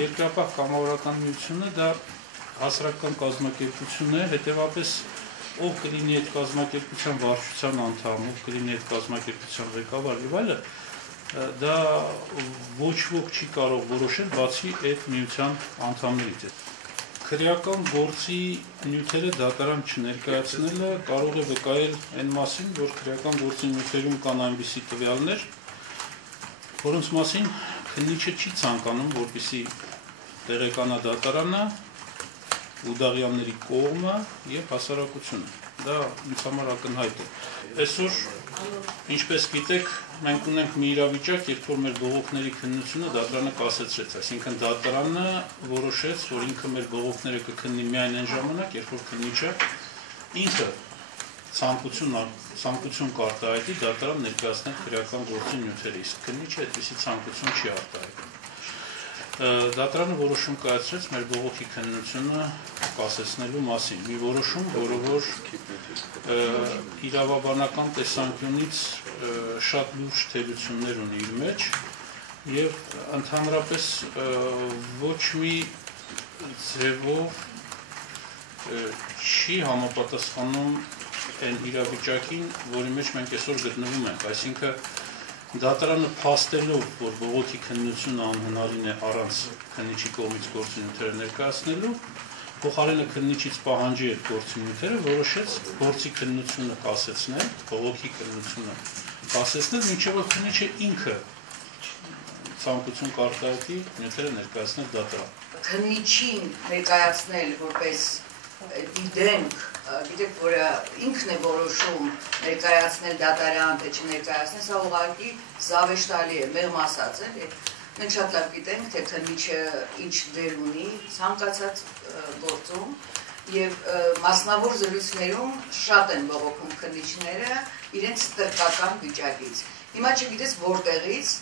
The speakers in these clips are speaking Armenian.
երկրապահ կամավորական միությունը դա հասարակական կազմակերպություն է, հետևապես ով կլինի այդ կազմակերպության վարչության անդամ, ով կլինի այդ կազմակերպության ղեկավար եւ այլը, դա ոչ ոք չի կարող որոշել բացի այդ միության անդամներից։ Քրեական գործի նյութերը դատարան չներկայացնելը կարող է վկայել այն մասին, որ քրեական գործի նյութերում կան այնպիսի տվյալներ, որոնց մասին քննիչը չի ցանկանում, որպեսզի տեղեկանա դատարանը, ուդաղյանների կողմը եւ հասարակությունը։ Դա ինձ համար ակնհայտ է։ Այսօր, ինչպես գիտեք, մենք ունենք մի իրավիճակ, երբ որ մեր բողոքների քննությունը դատարանը կասեցրեց, այսինքն դատարանը որոշեց, որ ինքը մեր բողոքները կքննի միայն այն ժամանակ, երբ որ քննիչը ինքը ցանկություն կարտահայտի դատարան ներկայացնել քրեական գործի նյութերը, իսկ քննիչը այդպիսի ցանկություն չի արտահայտում։ Դատարանը որոշում կայացրեց մեր բողոքի քննությունը կասեցնելու մասին, մի որոշում, որը որ իրավաբանական տեսանկյունից շատ լուրջ թերություններ ունի իր մեջ եւ ընդհանրապես ոչ մի ձևով չի համապատասխանում այն իրավիճակին, որի մեջ մենք այսօր գտնվում ենք, այսինքն դատարանը փաստելով, որ բողոքի քննությունը անհնարին է առանց քննիչի կողմից գործի նյութերը ներկայացնելու, փոխարենը քննիչից պահանջի այդ գործի նյութերը, որոշեց գործի քննությունը կասեցնել, բողոքի քննությունը կասեցնել, մինչև որ քննիչը ինքը ցանկություն կարտահայտի նյութերը ներկայացնել դատարան։ Քննիչին ներկայացնել որպես դիտենք, գիտեք, որ ինքն է որոշում ներկայացնել դատարան, թե չներկայացնել, սա ուղղակի զավեշտալի է, մեղմ ասած է։ Մենք շատ լավ գիտենք, թե քննիչը ինչ դեր ունի ցանկացած գործում եւ մասնավոր զրույցներում շատ են բողոքում քննիչները իրենց տրկական վիճակից։ Հիմա չգիտես որտեղից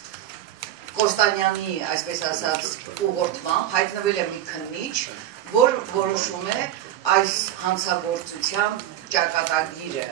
Կոստանյանի, այսպես ասած, ուղղորդմամբ հայտնվել է մի քննիչ, որ որոշում է այս հանցագործության ճակատագիրը